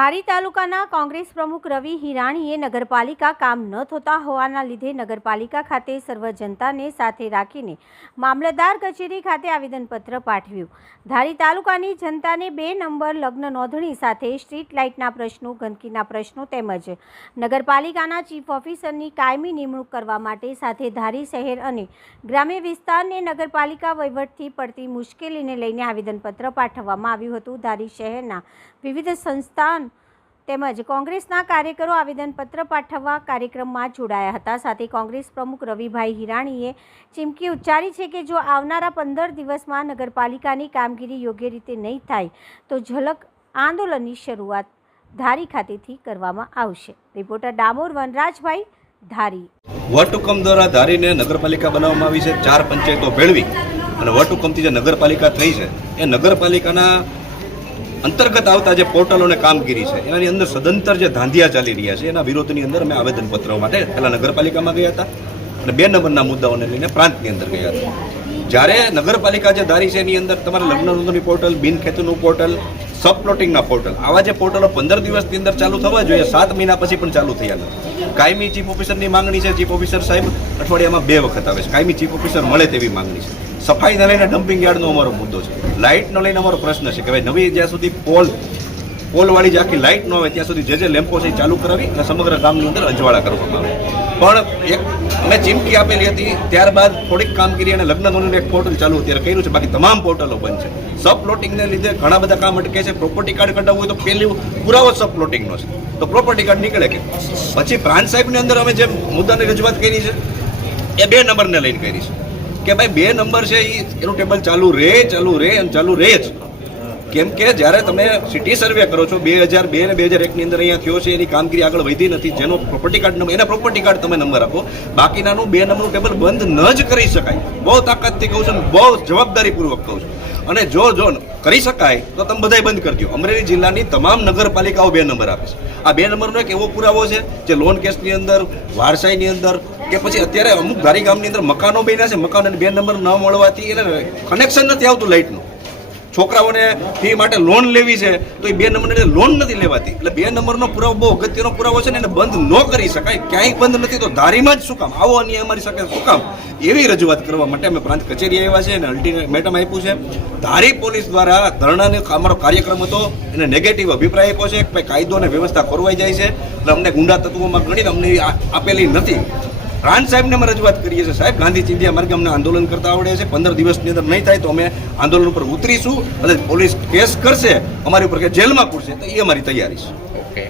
ધારી તાલુકાના કોંગ્રેસ પ્રમુખ રવિ હિરાણીએ નગરપાલિકા કામ ન થતા હોવાના લીધે નગરપાલિકા ખાતે સર્વ જનતાને સાથે રાખીને મામલતદાર કચેરી ખાતે આવેદનપત્ર પાઠવ્યું। ધારી તાલુકાની જનતાને 2 નંબર લગ્ન નોંધણી સાથે સ્ટ્રીટ લાઇટના પ્રશ્નો, ગંદકીના પ્રશ્નો તેમજ નગરપાલિકાના ચીફ ઓફિસરની કાયમી નિમણૂક કરવા માટે સાથે ધારી શહેર અને ગ્રામ્ય વિસ્તારને નગરપાલિકા વહીવટથી પડતી મુશ્કેલીને લઈને આવેદનપત્ર પાઠવવામાં આવ્યું હતું। ધારી શહેરના વિવિધ સંસ્થા તેમજ કોંગ્રેસના કાર્યકરો આવેદનપત્ર પાઠવવા કાર્યક્રમમાં જોડાયા હતા। સાથે કોંગ્રેસ પ્રમુખ રવિભાઈ હિરાણીએ ચીમકી ઉચ્ચારી છે કે જો આવનારા 15 દિવસમાં નગરપાલિકાની કામગીરી યોગ્ય રીતે નહીં થાય તો ઝલક આંદોલનની શરૂઆત ધારી ખાતેથી કરવામાં આવશે। રિપોર્ટર ડામોર વનરાજભાઈ, ધારી। વટહુકમ દ્વારા ધારીને નગરપાલિકા બનાવવામાં આવી છે। 4 પંચાયતો ભેળવી અને વટહુકમથી જે નગરપાલિકા થઈ છે એ નગરપાલિકાના અંતર્ગત આવતા જે પોર્ટલોને કામગીરી છે એની અંદર સદંતર જે ધાંધિયા ચાલી રહ્યા છે એના વિરોધની અંદર અમે આવેદનપત્રો માટે પહેલાં નગરપાલિકામાં ગયા હતા અને 2 નંબરના મુદ્દાઓને લઈને પ્રાંતની અંદર ગયા હતા। જ્યારે નગરપાલિકા જે ધારી છે એની અંદર તમારે લગ્ન નોંધણી પોર્ટલ, બિન ખેતીનું પોર્ટલ, સબ પ્લોટિંગના પોર્ટલ, આવા જે પોર્ટલો 15 દિવસની અંદર ચાલુ થવા જોઈએ, 7 મહિના પછી પણ ચાલુ થયા નથી। કાયમી ચીફ ઓફિસરની માંગણી છે, ચીફ ઓફિસર સાહેબ અઠવાડિયામાં 2 વખત આવે છે, કાયમી ચીફ ઓફિસર મળે તેવી માંગણી છે। સફાઈને લઈને ડમ્પિંગ યાર્ડનો અમારો મુદ્દો છે, લાઇટનો લઈને અમારો પ્રશ્ન છે કે ભાઈ નવી જ્યાં સુધી પોલવાળી જે આખી લાઇટ ન હોય ત્યાં સુધી જે લેમ્પો છે એ ચાલુ કરાવી અને સમગ્ર ગામની અંદર અજવાળા કરવામાં આવે। પણ એક અમે ચીમકી આપેલી હતી, ત્યારબાદ થોડીક કામગીરી અને લગ્ન નોંધણીનું એક પોર્ટલ ચાલુ અત્યારે કર્યું છે, બાકી તમામ પોર્ટલો બંધ છે। સબ પ્લોટિંગને લીધે ઘણા બધા કામ અટકે છે। પ્રોપર્ટી કાર્ડ કઢાવવું હોય તો પહેલી પુરાવો સબ પ્લોટિંગનો છે તો પ્રોપર્ટી કાર્ડ નીકળે કે પછી પ્રાંત સાહેબની અંદર અમે જે મુદ્દાની રજૂઆત કરી છે એ 2 નંબરને લઈને કરી છે કે ભાઈ 2 નંબર છે એનું ટેબલ ચાલુ રહે અને ચાલુ રહે જ। કેમ કે જ્યારે તમે સિટી સર્વે કરો છો 2002 અને 2001ની અંદર અહીંયા થયો છે, એની કામગીરી આગળ વધી નથી। જેનો પ્રોપર્ટી કાર્ડ નંબર, એના પ્રોપર્ટી કાર્ડ તમે નંબર આપો, બાકીનાનું 2 નંબરનું ટેબલ બંધ ન જ કરી શકાય। બહુ તાકાતથી કહું છું, બહુ જવાબદારીપૂર્વક કહું છું। અને જો કરી શકાય તો તમે બધાય બંધ કરી દો। અમરેલી જિલ્લાની તમામ નગરપાલિકાઓ 2 નંબર આપે છે। આ 2 નંબરનો એક એવો પુરાવો છે જે લોન કેસની અંદર, વારસાઈની અંદર કે પછી અત્યારે અમુક ધારી ગામની અંદર મકાનો બન્યા છે, મકાનોને 2 નંબર ન મળવાથી એને કનેક્શન નથી આવતું લાઇટનું। છોકરાઓને ફી માટે લોન લેવી છે તો એ 2 નંબરની લોન નથી લેવાતી। એટલે 2 નંબરનો પુરાવો બહુ અગત્યનો પુરાવો છે ને, એને બંધ ન કરી શકાય, ક્યાંય બંધ નથી તો ધારીમાં જ શું કામ આવો અન્યાય અમારી સાથે શું કામ, એવી રજૂઆત કરવા માટે અમે પ્રાંત કચેરી આવ્યા છે અને અલ્ટિમેટમ આપ્યું છે। ધારી પોલીસ દ્વારા ધરણાનો અમારો કાર્યક્રમ હતો, એને નેગેટિવ અભિપ્રાય આપ્યો છે કે કાયદો અને વ્યવસ્થા ખોરવાઈ જાય છે એટલે અમને ગુંડા તત્વોમાં ગણીને અમને આપેલી નથી। પ્રાંત સાહેબને અમે રજૂઆત કરીએ છીએ, સાહેબ ગાંધી ચિંધ્યા માર્ગે અમને આંદોલન કરતા આવડે છે, 15 દિવસની અંદર નહીં થાય તો અમે આંદોલન ઉપર ઉતરીશું અને પોલીસ કેસ કરશે અમારી ઉપર કે જેલમાં પૂરશે તો એ અમારી તૈયારી છે।